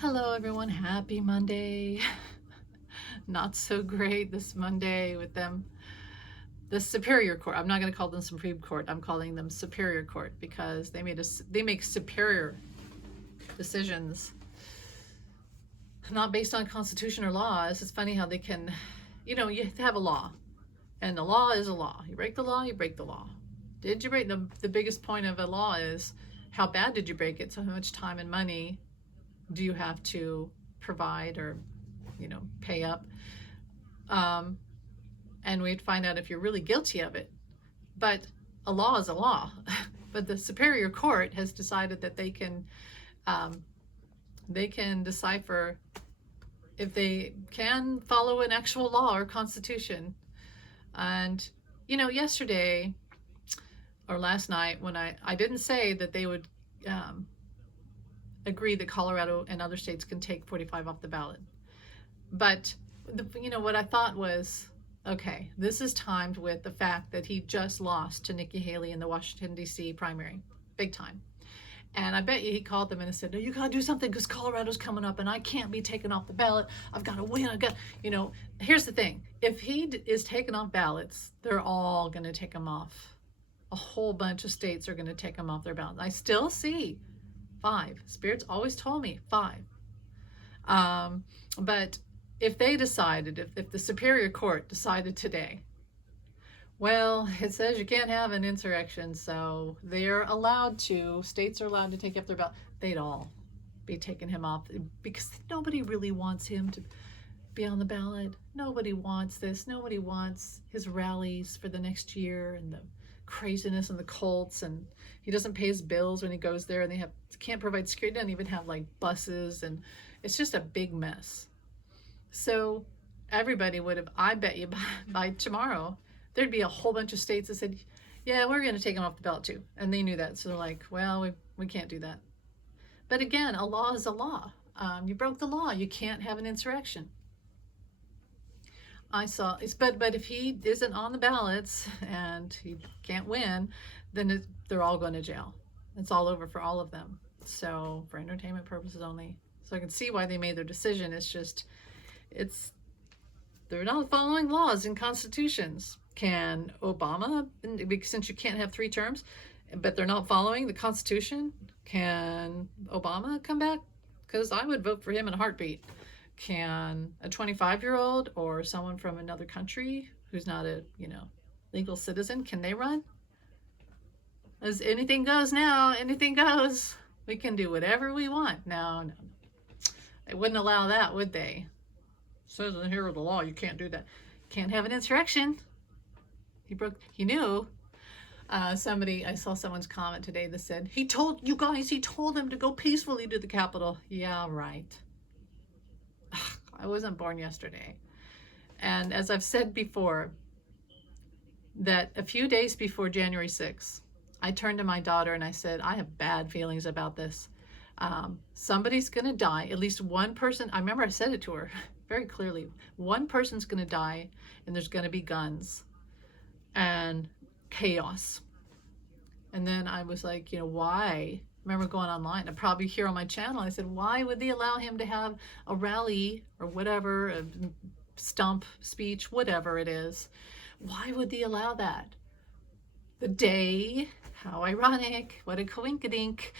Hello everyone, happy Monday. Not so great this Monday with them. The Superior Court. I'm not going to call them Supreme Court. I'm calling them Superior Court because they make superior decisions, not based on Constitution or laws. It's funny how they can, you have to have a law, and the law is a law. You break the law, you break the law. Did you break the biggest point of a law is how bad did you break it? So how much time and money do you have to provide or pay up, and we'd find out if you're really guilty of it. But a law is a law. But the Superior Court has decided that they can decipher if they can follow an actual law or constitution. And yesterday or last night, when I didn't say that they would agree that Colorado and other states can take 45 off the ballot. But what I thought was, okay, this is timed with the fact that he just lost to Nikki Haley in the Washington, D.C. primary, big time. And I bet you he called them and said, no, you got to do something because Colorado's coming up and I can't be taken off the ballot. I've got to win. Here's the thing. If he is taken off ballots, they're all going to take him off. A whole bunch of states are going to take him off their ballots. I still see 5. Spirit's always told me 5. But if they decided, if the Superior Court decided today, well, it says you can't have an insurrection, so states are allowed to take up their ballot, they'd all be taking him off because nobody really wants him to be on the ballot. Nobody wants this. Nobody wants his rallies for the next year and the craziness and the cults, and he doesn't pay his bills when he goes there, and they can't provide security. They don't even have like buses, and it's just a big mess. So everybody would have, I bet you by tomorrow, there'd be a whole bunch of states that said, yeah, we're going to take him off the ballot too. And they knew that. So they're like, well, we can't do that. But again, a law is a law. You broke the law. You can't have an insurrection. But if he isn't on the ballots and he can't win, then they're all going to jail. It's all over for all of them. So for entertainment purposes only. So I can see why they made their decision. They're not following laws and constitutions. Can Obama, since you can't have 3 terms, but they're not following the Constitution, can Obama come back? Because I would vote for him in a heartbeat. Can a 25-year-old or someone from another country who's not a legal citizen, can they run? As anything goes now, anything goes. We can do whatever we want. No. They wouldn't allow that, would they? It says in here with the law, you can't do that. Can't have an insurrection. He knew. I saw someone's comment today that said, he told them to go peacefully to the Capitol. Yeah, right. I wasn't born yesterday. And as I've said before, that a few days before January 6th, I turned to my daughter and I said, I have bad feelings about this. Somebody's going to die. At least one person. I remember I said it to her very clearly. One person's going to die, and there's going to be guns and chaos. And then I was like, why? I remember going online, and probably here on my channel, I said, why would they allow him to have a rally or whatever, a stump speech, whatever it is? Why would they allow that? The day, how ironic, what a coinkydink.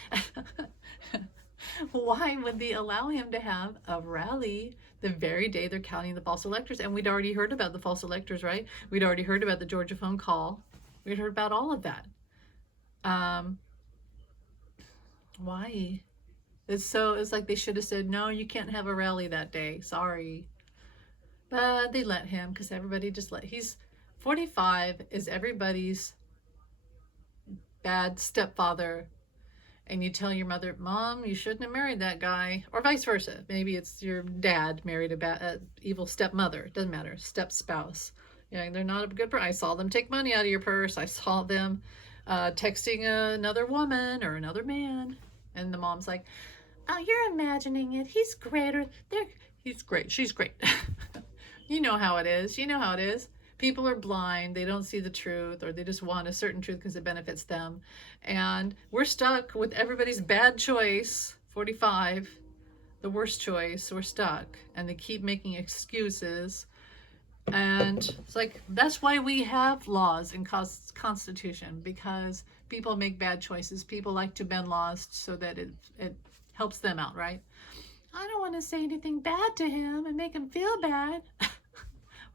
Why would they allow him to have a rally the very day they're counting the false electors? And we'd already heard about the false electors, right? We'd already heard about the Georgia phone call. We'd heard about all of that. Why? It's like they should have said, no, you can't have a rally that day. Sorry. But they let him because everybody he's 45 is everybody's bad stepfather. And you tell your mother, Mom, you shouldn't have married that guy. Or vice versa. Maybe it's your dad married a evil stepmother. It doesn't matter. Step spouse. They're not a good person. I saw them take money out of your purse. I saw them texting another woman or another man. And the mom's like, oh, you're imagining it. He's greater. He's great. She's great. You know how it is. People are blind. They don't see the truth, or they just want a certain truth because it benefits them. And we're stuck with everybody's bad choice, 45, the worst choice. We're stuck, and they keep making excuses. And it's like, that's why we have laws and constitution, because people make bad choices. People like to bend laws so that it helps them out, right? I don't want to say anything bad to him and make him feel bad.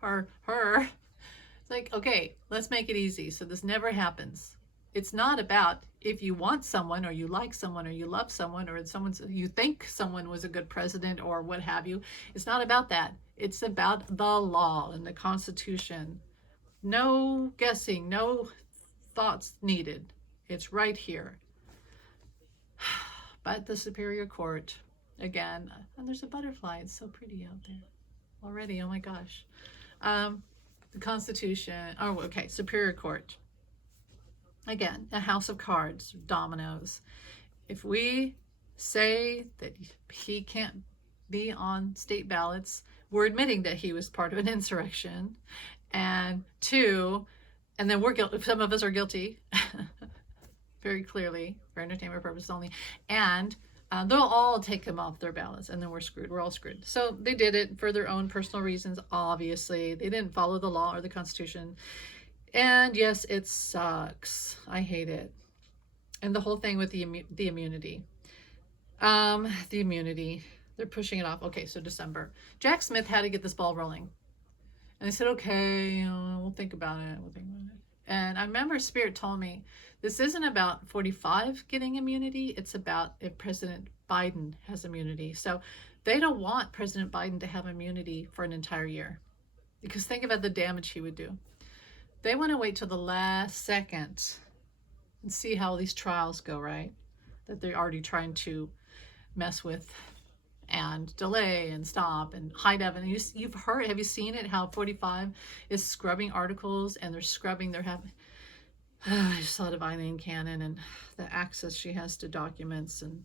Or her. It's like, okay, let's make it easy so this never happens. It's not about if you want someone or you like someone or you love someone or you think someone was a good president or what have you. It's not about that. It's about the law and the Constitution. No guessing, no thoughts needed. It's right here. But the Superior Court, again, and there's a butterfly. It's so pretty out there already. Oh my gosh. The Constitution. Oh, okay. Superior Court. Again, a house of cards, dominoes. If we say that he can't be on state ballots, we're admitting that he was part of an insurrection. And two, and then we're guilty. Some of us are guilty, very clearly, for entertainment purposes only. And they'll all take him off their ballots, and then we're screwed. We're all screwed. So they did it for their own personal reasons, obviously. They didn't follow the law or the Constitution. And yes, it sucks. I hate it. And the whole thing with the immunity. The immunity. They're pushing it off. Okay, so December. Jack Smith had to get this ball rolling. And they said, okay, we'll think about it. We'll think about it. And I remember Spirit told me, this isn't about 45 getting immunity. It's about if President Biden has immunity. So they don't want President Biden to have immunity for an entire year. Because think about the damage he would do. They want to wait till the last second and see how these trials go, right? That they're already trying to mess with and delay and stop and hide evidence. You've heard, have you seen it, how 45 is scrubbing articles, and they're scrubbing, they're having, I just thought of Eileen Cannon and the access she has to documents and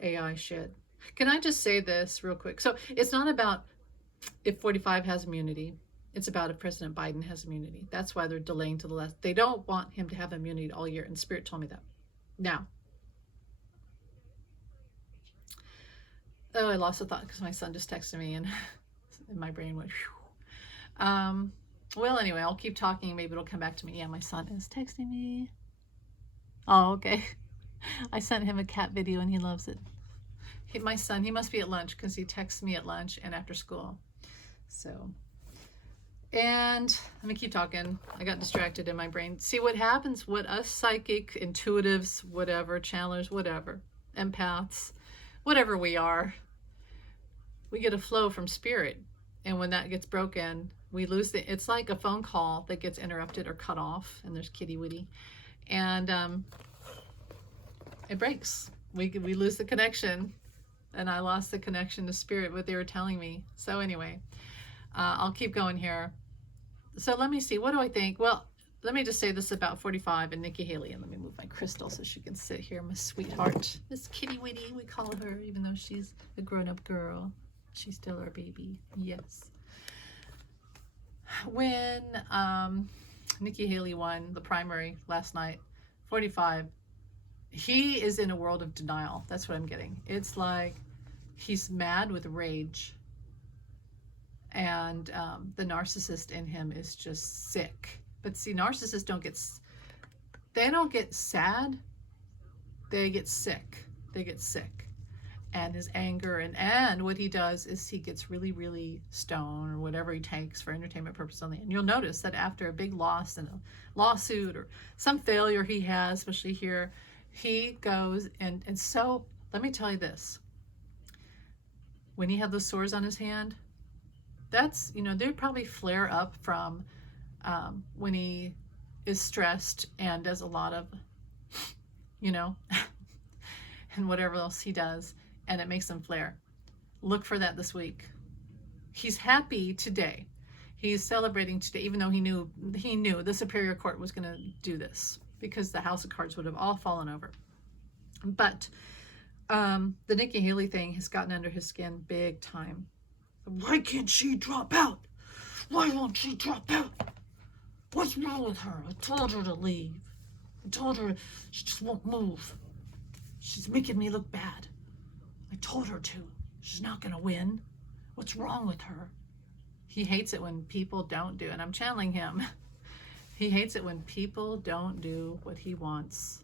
AI shit. Can I just say this real quick? So it's not about if 45 has immunity. It's about if President Biden has immunity. That's why they're delaying to the last. They don't want him to have immunity all year, and Spirit told me that. Now, oh, I lost a thought because my son just texted me and my brain went, whew. Well, anyway, I'll keep talking. Maybe it'll come back to me. Yeah, my son is texting me. Oh, okay. I sent him a cat video and he loves it. My son, he must be at lunch because he texts me at lunch and after school. So, and let me keep talking. I got distracted in my brain. See what happens, what us psychic, intuitives, whatever, channelers, whatever, empaths, whatever we are, we get a flow from Spirit. And when that gets broken, we lose it's like a phone call that gets interrupted or cut off, and there's kitty witty. And it breaks. We lose the connection. And I lost the connection to Spirit, what they were telling me. So anyway, I'll keep going here. So let me see, what do I think? Well, let me just say this about 45 and Nikki Haley, and let me move my crystal so she can sit here, my sweetheart. Miss Kitty Witty, we call her, even though she's a grown-up girl. She's still our baby, yes. When Nikki Haley won the primary last night, 45, he is in a world of denial. That's what I'm getting. It's like he's mad with rage. And the narcissist in him is just sick. But see, narcissists don't get sad. They get sick. They get sick. And his anger and what he does is he gets really, really stoned or whatever he takes for entertainment purposes only. And you'll notice that after a big loss and a lawsuit or some failure he has, especially here, he goes and so let me tell you this. When he had those sores on his hand, that's, they probably flare up from when he is stressed and does a lot of, and whatever else he does, and it makes them flare. Look for that this week. He's happy today. He's celebrating today, even though he knew the Superior Court was going to do this because the House of Cards would have all fallen over. But the Nikki Haley thing has gotten under his skin big time. Why can't she drop out? Why won't she drop out? What's wrong with her? I told her to leave. I told her she just won't move. She's making me look bad. I told her to. She's not going to win. What's wrong with her? He hates it when people don't do, and I'm channeling him. He hates it when people don't do what he wants.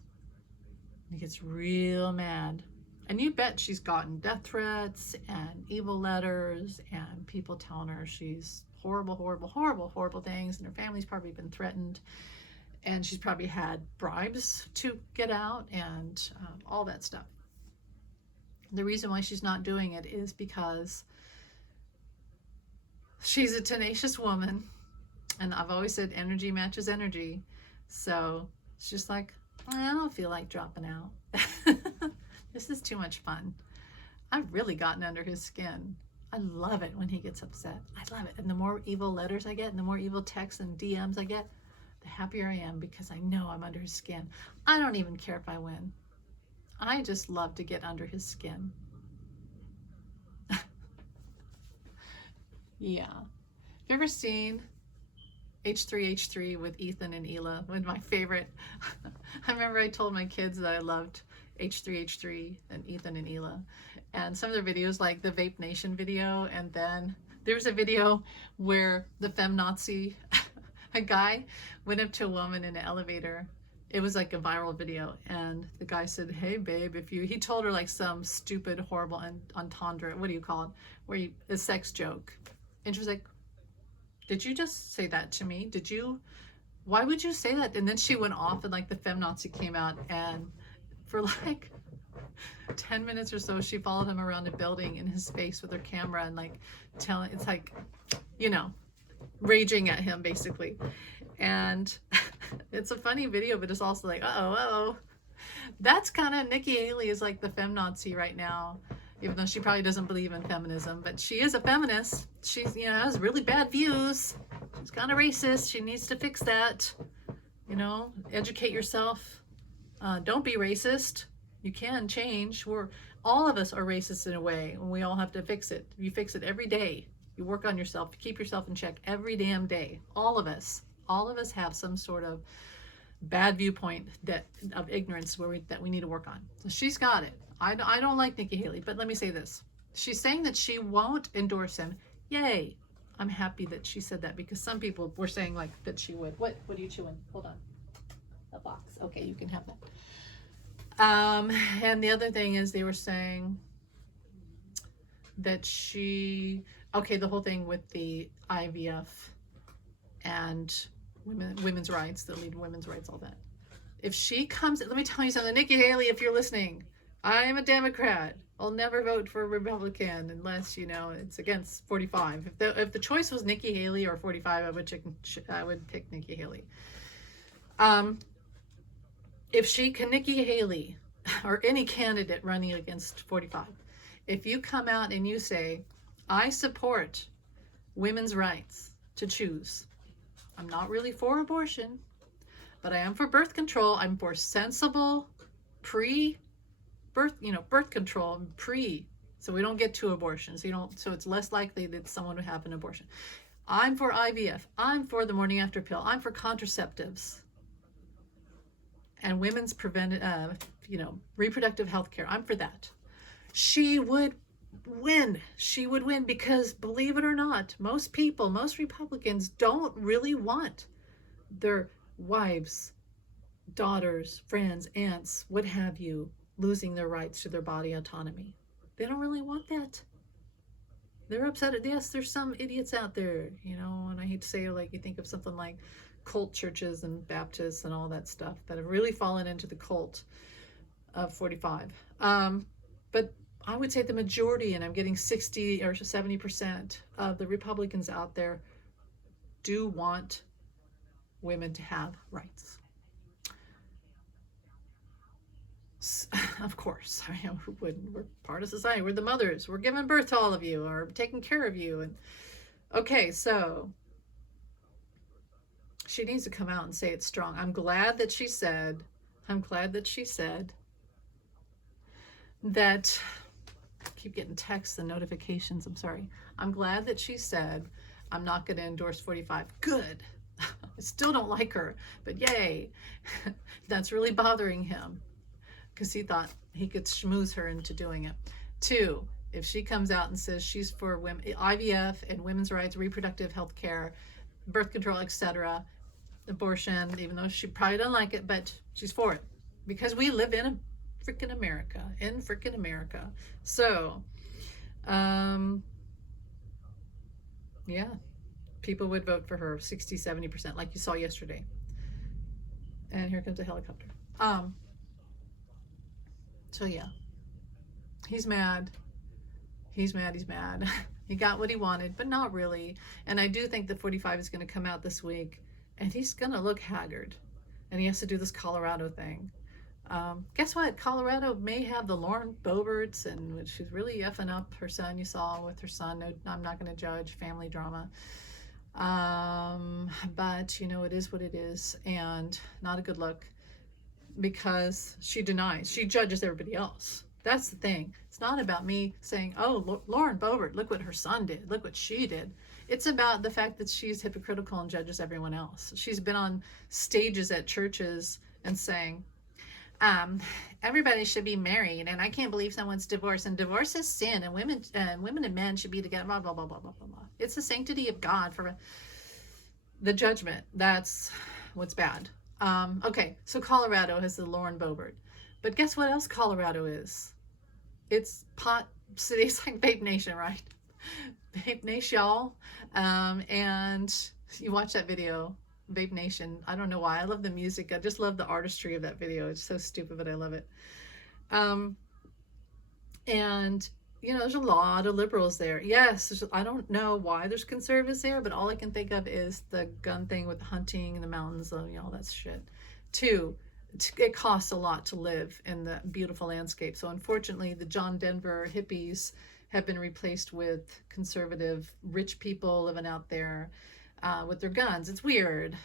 He gets real mad. And you bet she's gotten death threats and evil letters and people telling her she's horrible, horrible, horrible, horrible things, and her family's probably been threatened. And she's probably had bribes to get out and all that stuff. The reason why she's not doing it is because she's a tenacious woman. And I've always said energy matches energy. So it's just like, I don't feel like dropping out. This is too much fun. I've really gotten under his skin. I love it when he gets upset. I love it. And the more evil letters I get and the more evil texts and DMs I get, the happier I am because I know I'm under his skin. I don't even care if I win. I just love to get under his skin. Yeah. Have you ever seen H3H3 with Ethan and Hila? One of my favorite. I remember I told my kids that I loved H3H3 and Ethan and Hila. And some of their videos, like the Vape Nation video, and then there was a video where the feminazi, a guy went up to a woman in an elevator. It was like a viral video, and the guy said, "Hey babe, he told her like some stupid, horrible entendre, what do you call it, where a sex joke. And she was like, did you just say that to me? Why would you say that? And then she went off, and like the feminazi came out, and for like 10 minutes or so, she followed him around a building in his face with her camera and like it's like, raging at him basically. And it's a funny video, but it's also like, uh-oh. That's kind of, Nikki Haley is like the feminazi right now, even though she probably doesn't believe in feminism, but she is a feminist. She's, has really bad views. She's kind of racist. She needs to fix that. Educate yourself. Don't be racist. You can change. All of us are racist in a way, and we all have to fix it. You fix it every day. You work on yourself. You keep yourself in check every damn day. All of us have some sort of bad viewpoint of ignorance that we need to work on. So she's got it. I don't like Nikki Haley, but let me say this. She's saying that she won't endorse him. Yay. I'm happy that she said that, because some people were saying like that she would. What are you chewing? Hold on. A box. Okay, you can have that. And the other thing is they were saying that the whole thing with the IVF and women's rights, the lead in women's rights, all that. If she comes, let me tell you something, Nikki Haley, if you're listening, I am a Democrat. I'll never vote for a Republican unless, it's against 45. If the choice was Nikki Haley or 45, I would pick Nikki Haley. If Nikki Haley or any candidate running against 45, if you come out and you say, I support women's rights to choose, I'm not really for abortion, but I am for birth control. I'm for sensible birth control so we don't get to abortion. So it's less likely that someone would have an abortion. I'm for IVF. I'm for the morning after pill. I'm for contraceptives and women's reproductive health care. I'm for that. She would win. She would win because, believe it or not, most Republicans don't really want their wives, daughters, friends, aunts, what have you, losing their rights to their body autonomy. They don't really want that. They're upset. Yes, there's some idiots out there, and I hate to say it, like you think of something like cult churches and Baptists and all that stuff that have really fallen into the cult of 45. But I would say the majority, and I'm getting 60 or 70% of the Republicans out there do want women to have rights. Of course, who wouldn't? We're part of society. We're the mothers. We're giving birth to all of you, or taking care of you. And okay, so she needs to come out and say it strong. I'm glad that she said that. I keep getting texts and notifications. I'm sorry. I'm glad that she said, I'm not going to endorse 45. Good. I still don't like her, but yay. That's really bothering him. because he thought he could schmooze her into doing it. 2, if she comes out and says she's for women, IVF and women's rights, reproductive health care, birth control, etc., abortion, even though she probably doesn't like it, but she's for it because we live in a freaking America. So, yeah, people would vote for her 60-70%, like you saw yesterday. And here comes a helicopter. So yeah, he's mad. He's mad. He got what he wanted, but not really. And I do think the 45 is going to come out this week, and he's going to look haggard. And he has to do this Colorado thing. Guess what? Colorado may have the Lauren Boeberts, and she's really effing up her son. You saw with her son. No, I'm not going to judge family drama. But you know, it is what it is, and not a good look, because she judges everybody else. That's the thing. It's not about me saying, oh, Lauren Boebert, look what her son did, look what she did. It's about the fact that she's hypocritical and judges everyone else. She's been on stages at churches and saying, everybody should be married, and I can't believe someone's divorced, and divorce is sin, and women and men should be together, blah, blah, blah, blah, blah, blah, blah. It's the sanctity of God for the judgment. That's what's bad. Okay, so Colorado has the Lauren Boebert. But guess what else Colorado is? It's pot cities like Vape Nation, right? Vape Nation, y'all. And you watch that video, Vape Nation. I don't know why. I love the music. I just love the artistry of that video. It's so stupid, but I love it. And you know, there's a lot of liberals there. Yes, I don't know why there's conservatives there, but all I can think of is the gun thing with the hunting in the mountains, you know, all that shit. 2, it costs a lot to live in the beautiful landscape. So unfortunately, the John Denver hippies have been replaced with conservative rich people living out there with their guns. It's weird.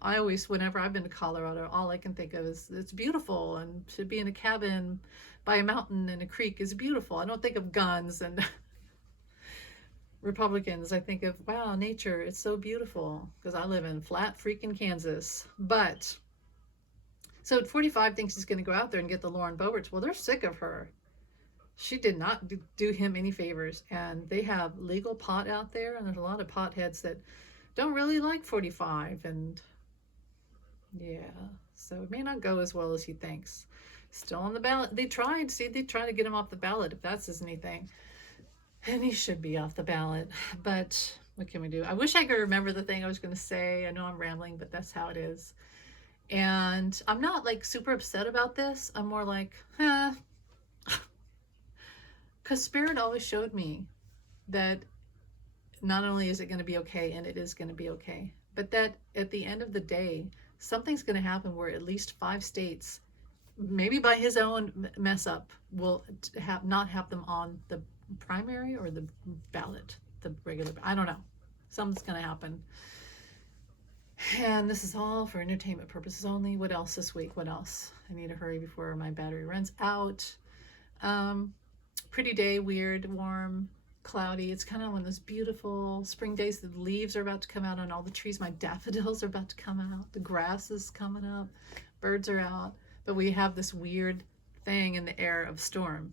I always, whenever I've been to Colorado, all I can think of is it's beautiful, and to be in a cabin by a mountain and a creek is beautiful. I don't think of guns and Republicans. I think of, wow, nature, it's so beautiful, because I live in flat freaking Kansas. But so 45 thinks he's going to go out there and get the Lauren Boeberts. Well, they're sick of her. She did not do him any favors, and they have legal pot out there, and there's a lot of potheads that don't really like 45, and yeah, so it may not go as well as he thinks. Still on the ballot. They tried to get him off the ballot, if that's anything, and he should be off the ballot. But what can we do? I wish I could remember the thing I was going to say. I know I'm rambling, but that's how it is. And I'm not like super upset about this. I'm more like, because Spirit always showed me that not only is it going to be okay, and it is going to be okay, but that at the end of the day, something's going to happen where at least 5 states, maybe by his own mess up, will not have them on the primary or the ballot, the regular, I don't know. Something's going to happen. And this is all for entertainment purposes only. What else this week? What else? I need to hurry before my battery runs out. Pretty day, weird, warm, cloudy. It's kind of one of those beautiful spring days. The leaves are about to come out on all the trees. My daffodils are about to come out. The grass is coming up. Birds are out. But we have this weird thing in the air of storm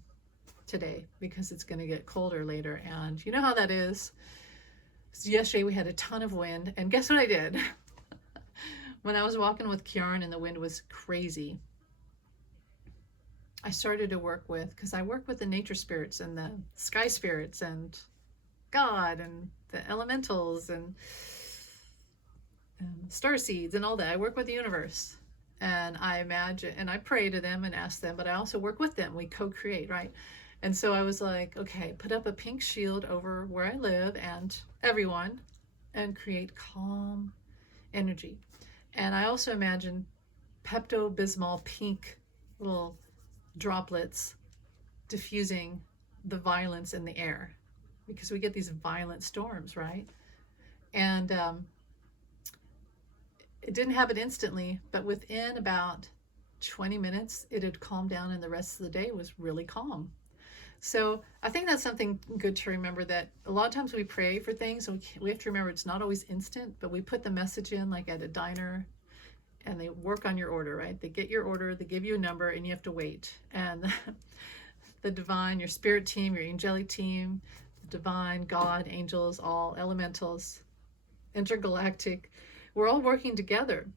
today, because it's going to get colder later. And you know how that is. So yesterday we had a ton of wind. And guess what I did? When I was walking with Kieran and the wind was crazy, I started to work with, because I work with the nature spirits and the sky spirits and God and the elementals and star seeds and all that. I work with the universe, and I imagine, and I pray to them and ask them, but I also work with them. We co-create, right? And so I was like, okay, put up a pink shield over where I live and everyone, and create calm energy. And I also imagine Pepto-Bismol pink little droplets diffusing the violence in the air, because we get these violent storms, right? And it didn't happen instantly, but within about 20 minutes it had calmed down, and the rest of the day was really calm. So I think that's something good to remember, that a lot of times we pray for things, and we have to remember it's not always instant, but we put the message in, like at a diner, and they work on your order, right? They get your order, they give you a number, and you have to wait. And the divine, your spirit team, your angelic team, the divine, God, angels, all elementals, intergalactic, we're all working together.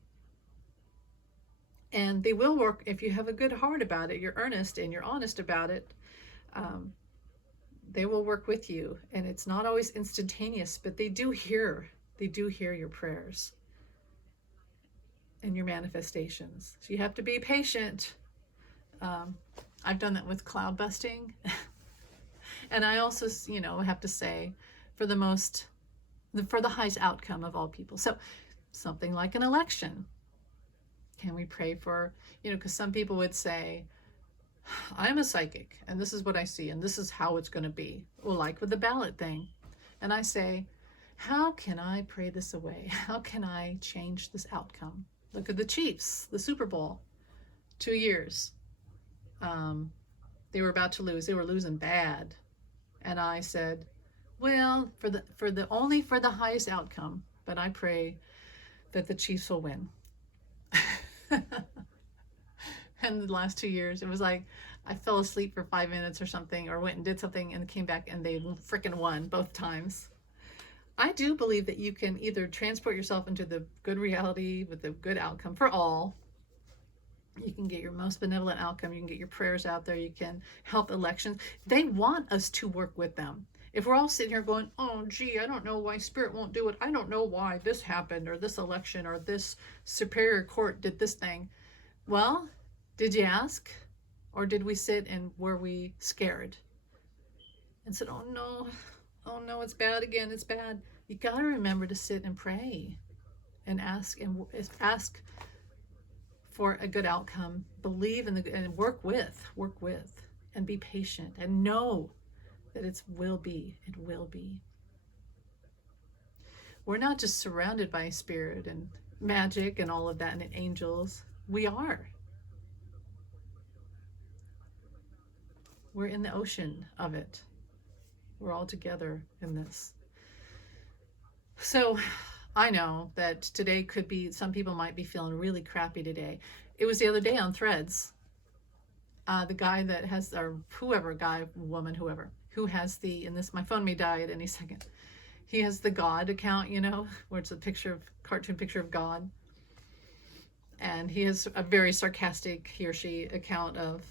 And they will work if you have a good heart about it, you're earnest and you're honest about it. They will work with you, and it's not always instantaneous, but they do hear your prayers and your manifestations. So you have to be patient. I've done that with cloud busting. And I also, have to say, for the highest outcome of all people. So something like an election. Can we pray for, because some people would say, I'm a psychic and this is what I see and this is how it's going to be. Well, like with the ballot thing. And I say, how can I pray this away? How can I change this outcome? Look at the Chiefs, the Super Bowl, 2 years. They were about to lose. They were losing bad. And I said, well, for the highest outcome, but I pray that the Chiefs will win. And the last 2 years, it was like I fell asleep for 5 minutes or something, or went and did something and came back and they freaking won both times. I do believe that you can either transport yourself into the good reality with the good outcome for all. You can get your most benevolent outcome. You can get your prayers out there. You can help elections. They want us to work with them. If we're all sitting here going, oh, gee, I don't know why Spirit won't do it. I don't know why this happened, or this election, or this Superior Court did this thing. Well, did you ask? Or did we sit and were we scared? And said, oh no, it's bad again, it's bad. You got to remember to sit and pray and ask for a good outcome. Believe in and work with, and be patient and know that it will be. We're not just surrounded by spirit and magic and all of that and angels. We are. We're in the ocean of it. We're all together in this. So I know that today could be, some people might be feeling really crappy today. It was the other day on Threads. The guy that has, or whoever, guy, woman, whoever, who has my phone may die at any second. He has the God account, where it's a cartoon picture of God. And he has a very sarcastic, he or she, account of,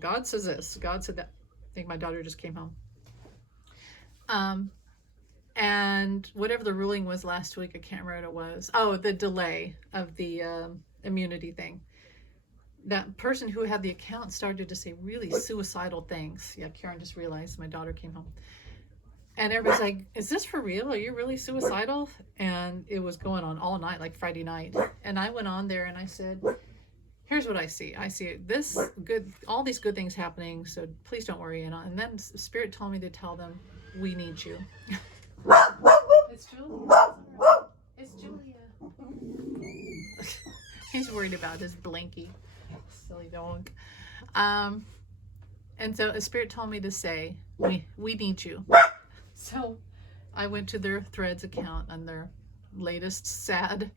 God says this, God said that. I think my daughter just came home. And whatever the ruling was last week, I can't remember what it was. Oh, the delay of the immunity thing. That person who had the account started to say really suicidal things. Yeah, Karen just realized my daughter came home. And everybody's like, is this for real? Are you really suicidal? And it was going on all night, like Friday night. And I went on there and I said, here's what I see. I see all these good things happening, so please don't worry. And then Spirit told me to tell them, we need you. It's Julia. It's Julia. He's worried about his blankie. Silly dog. And so a Spirit told me to say, we need you. So I went to their Threads account on their latest sad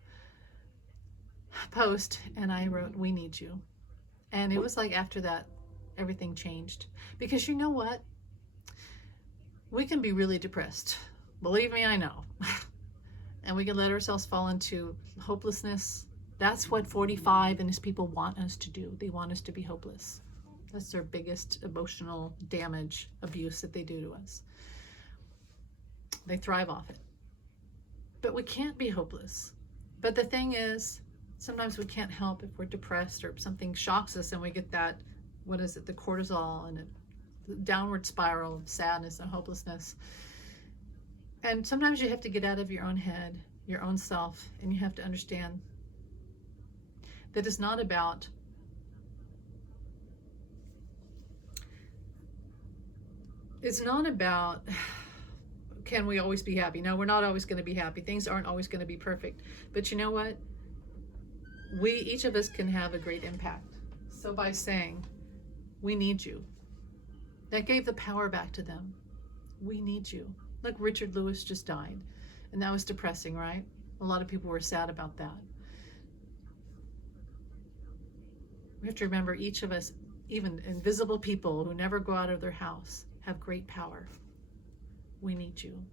post and I wrote, we need you. And it was like after that, everything changed. Because you know what? We can be really depressed. Believe me, I know. And we can let ourselves fall into hopelessness. That's what 45 and his people want us to do. They want us to be hopeless. That's their biggest emotional damage, abuse that they do to us. They thrive off it. But we can't be hopeless. But the thing is, sometimes we can't help if we're depressed or something shocks us and we get that, the cortisol and a downward spiral of sadness and hopelessness. And sometimes you have to get out of your own head, your own self, and you have to understand that it's not about can we always be happy? No, we're not always going to be happy. Things aren't always going to be perfect. But you know what? Each of us can have a great impact. So by saying, we need you, that gave the power back to them. We need you. Look, Richard Lewis just died. And that was depressing, right? A lot of people were sad about that. We have to remember each of us, even invisible people who never go out of their house, have great power. We need you.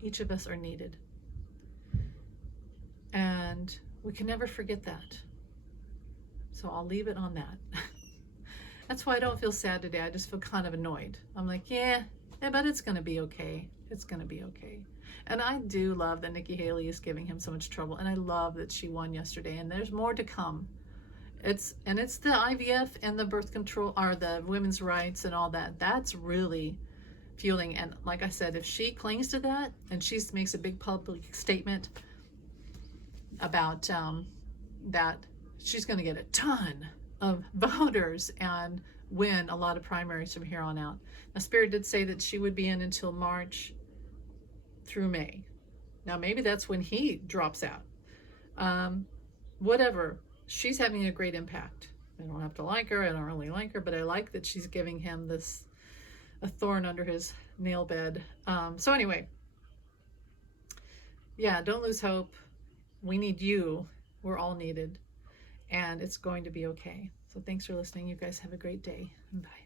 Each of us are needed. And we can never forget that. So I'll leave it on that. That's why I don't feel sad today. I just feel kind of annoyed. I'm like, yeah, but it's going to be okay. It's going to be okay. And I do love that Nikki Haley is giving him so much trouble. And I love that she won yesterday. And there's more to come. It's the IVF and the birth control, or the women's rights and all that. That's really fueling. And like I said, if she clings to that and she makes a big public statement about that, she's going to get a ton of voters and win a lot of primaries from here on out. Now, Spirit did say that she would be in until March through May. Now, maybe that's when he drops out. Whatever. She's having a great impact. I don't have to like her. I don't really like her, but I like that she's giving him a thorn under his nail bed. So anyway, yeah, don't lose hope. We need you. We're all needed. And it's going to be okay. So thanks for listening. You guys have a great day. Bye.